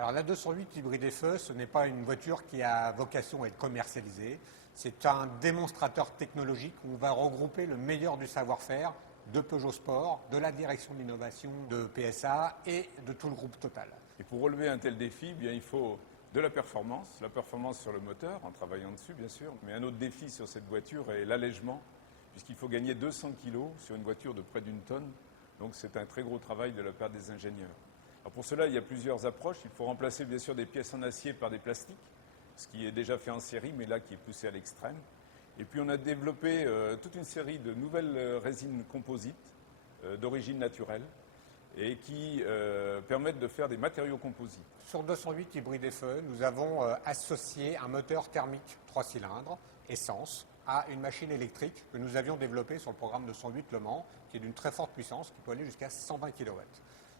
Alors la 208 hybride FE, ce n'est pas une voiture qui a vocation à être commercialisée. C'est un démonstrateur technologique où on va regrouper le meilleur du savoir-faire de Peugeot Sport, de la direction d'innovation de PSA et de tout le groupe Total. Et pour relever un tel défi, bien, il faut de la performance sur le moteur, en travaillant dessus bien sûr. Mais un autre défi sur cette voiture est l'allègement, puisqu'il faut gagner 200 kg sur une voiture de près d'une tonne. Donc c'est un très gros travail de la part des ingénieurs. Alors pour cela, il y a plusieurs approches. Il faut remplacer bien sûr des pièces en acier par des plastiques, ce qui est déjà fait en série, mais là qui est poussé à l'extrême. Et puis on a développé toute une série de nouvelles résines composites d'origine naturelle et qui permettent de faire des matériaux composites. Sur 208 hybride FE, nous avons associé un moteur thermique 3 cylindres, essence, à une machine électrique que nous avions développée sur le programme de 108 Le Mans, qui est d'une très forte puissance, qui peut aller jusqu'à 120 kW.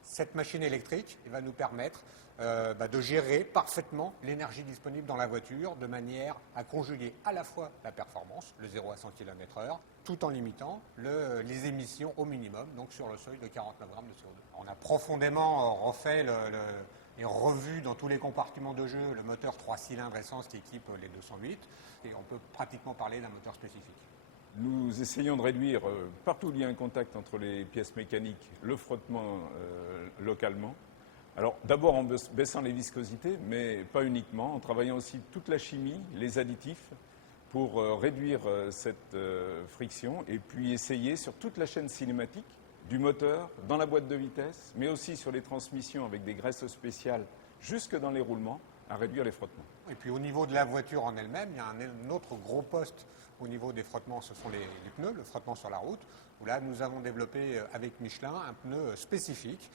Cette machine électrique va nous permettre de gérer parfaitement l'énergie disponible dans la voiture de manière à conjuguer à la fois la performance, le 0 à 100 km/h, tout en limitant les émissions au minimum, donc sur le seuil de 49 grammes de CO2. On a profondément refait et revu dans tous les compartiments de jeu le moteur 3 cylindres essence qui équipe les 208 et on peut pratiquement parler d'un moteur spécifique. Nous essayons de réduire, partout où il y a un contact entre les pièces mécaniques, le frottement localement. Alors d'abord en baissant les viscosités, mais pas uniquement, en travaillant aussi toute la chimie, les additifs, pour réduire cette friction et puis essayer sur toute la chaîne cinématique, du moteur, dans la boîte de vitesse, mais aussi sur les transmissions avec des graisses spéciales jusque dans les roulements, à réduire les frottements. Et puis au niveau de la voiture en elle-même, il y a un autre gros poste au niveau des frottements, ce sont les pneus, le frottement sur la route, où là nous avons développé avec Michelin un pneu spécifique,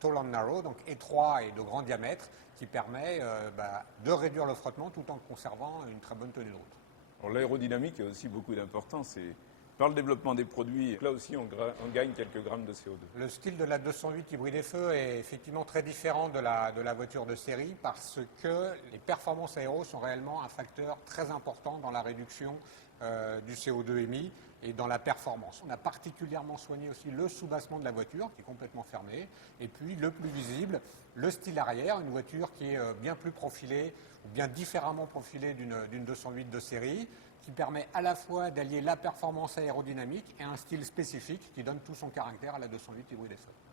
tall and narrow, donc étroit et de grand diamètre, qui permet de réduire le frottement tout en conservant une très bonne tenue de route. Alors l'aérodynamique a aussi beaucoup d'importance et par le développement des produits, là aussi on gagne quelques grammes de CO2. Le style de la 208 hybride FE est effectivement très différent de la voiture de série parce que les performances aéro sont réellement un facteur très important dans la réduction du CO2 émis et dans la performance. On a particulièrement soigné aussi le soubassement de la voiture qui est complètement fermé et puis le plus visible, le style arrière, une voiture qui est bien plus profilée ou bien différemment profilée d'une 208 de série qui permet à la fois d'allier la performance aérodynamique et un style spécifique qui donne tout son caractère à la 208 hybride FE.